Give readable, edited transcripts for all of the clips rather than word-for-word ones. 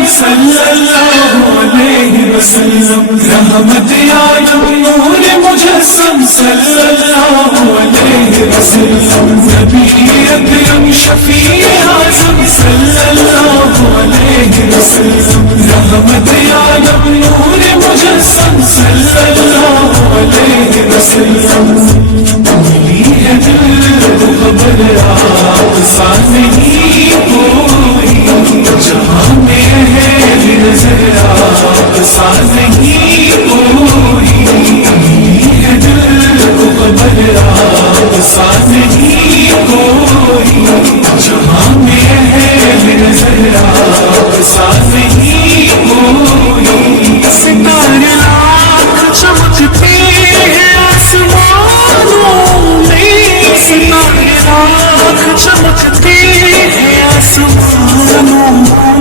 اعظم صلی اللہ علیہ وسلم، رحمت عالم نور مجسم صلی اللہ علیہ وسلم، نبی اکرم شفیع اعظم صلی اللہ علیہ وسلم، رحمت عالم نور مجسم صلی اللہ علیہ وسلم، ملی ہے دل کو خبر آپ سا نہیں کوئی، جہاں میں ہے نظر آپ سا نہیں کوئی، ملی ہے دل کو خبر آپ سا نہیں کوئی، جہاں میں ہے نظر آپ سا نہیں کوئی، ستارے لاکھ چمکتے ہیں آسمانوں میں، ستارے لاکھ چمکتے ہیں آسمانوں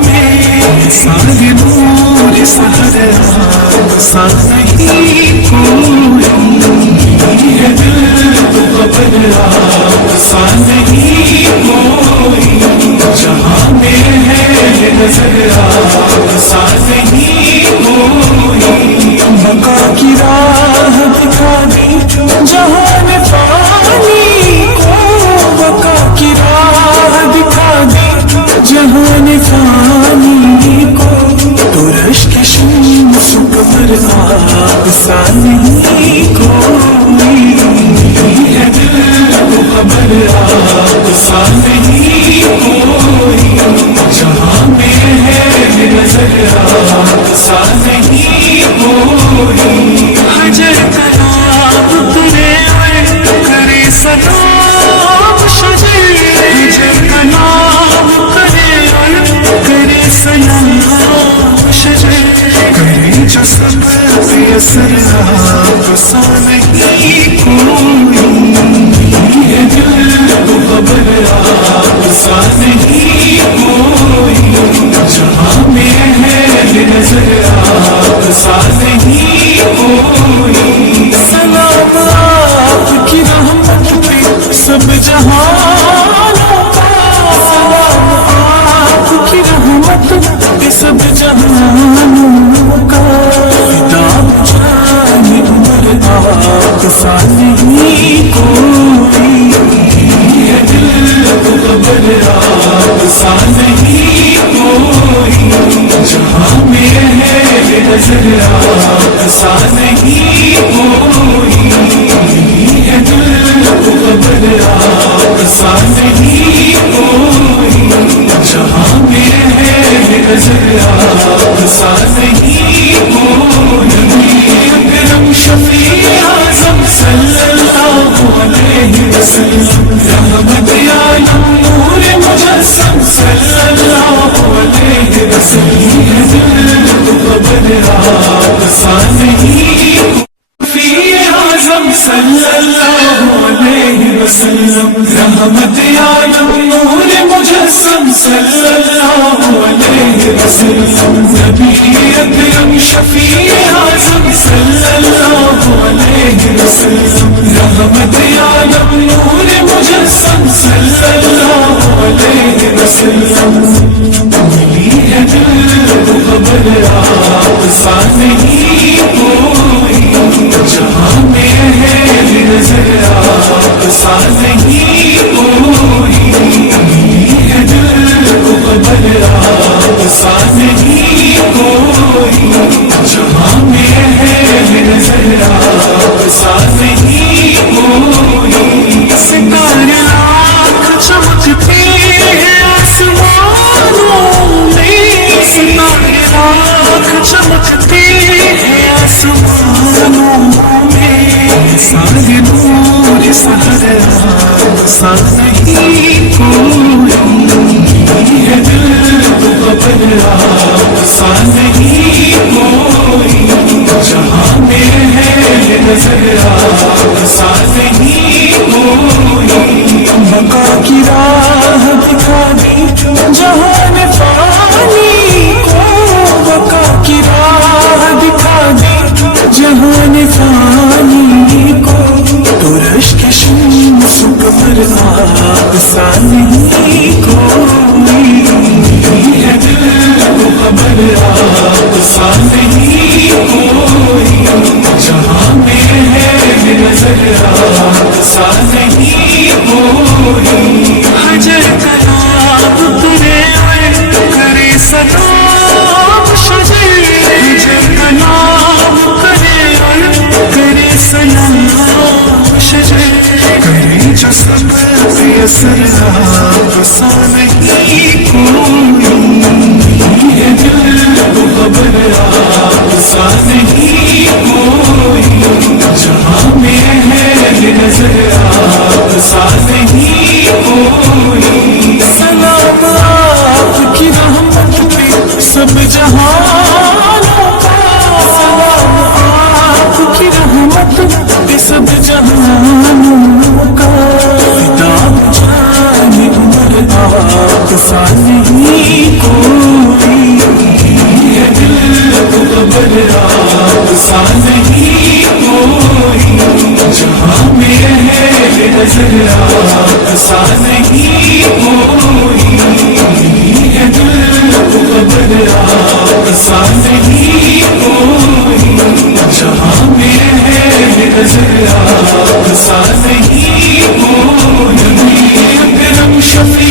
میں، سارے نور سارے آپ سا نہیں کوئی، ہے دل کو خبر آپ سا نہیں کوئی، جہاں میں ہے نظر آپ سا نہیں کوئی، بقا کی راہ دکھا دی جہان فانی کو، بقا کی راہ دکھا دی جہان فانی کو، تو رشک شمس قمر آپ سا نہیں کوئی، ہے دل کو خبر آپ سا نہیں کوئی، جہاں میں ہے نظر آپ سا نہیں کوئی، حجر طراب کرے کرے سلام شجر، حجر طراب کرے کرے سلام شجر، کرے جو سب اثر آپ سا نہیں کوئی، ہے دل کو خبر آپ سا نہیں کوئی، جہاں میں ہے نظر آپ سا نہیں کوئی، سلام آپ کی رحمت پہ سب جہانوں کا، سلام آپ کی رحمت پہ سب جہانوں کا، دام جان عمر آپ سا نہیں کوئی، ہے دل کو خبر آپ سا نہیں کوئی، جہاں میں ہے نظر آپ سا نہیں کوئی، ہے دل کو خبر آپ سا نہیں کوئی، جہاں میں ہے نظر آپ سا نہیں کوئی، اکرم شفیع اعظم صلی اللہ علیہ وسلم، رحمت عالم نور مجسم صلی اللہ علیہ وسلم، ہے دل کو خبر آپ سا نہیں، شفیع اعظم صلی اللہ علیہ وسلم، رحمت عالم نور مجسم صلی اللہ علیہ وسلم، نبی اکرم شفیع اعظم صلی اللہ علیہ وسلم، رحمت عالم نور مجسم صلی اللہ علیہ وسلم، ملی ہے دل کو خبر آپ سا نہیں کوئی، جہاں میں ہے نظر آپ سا نہیں کوئی، ملی ہے دل کو خبر آپ سا نہیں کوئی، جہاں میں ہے نظر آپ سا نہیں کوئی، ستارے لاکھ چمکتے ہیں آسمانوں میں، ستارے لاکھ چمکتے ہیں آسمانوں میں، سارے نور سارے آپ سا نہیں کوئی، ہے دل کو خبر آپ سا نہیں کوئی، جہاں میں ہے نظر آپ سا نہیں آپ سا نہیں کوئی، جہاں میں رہے نظر آپ سا نہیں کوئی، ہے دل کو خبر آپ سا نہیں کوئی، جہاں میں رہے نظر آپ سا نہیں کوئی، اکرم شفیع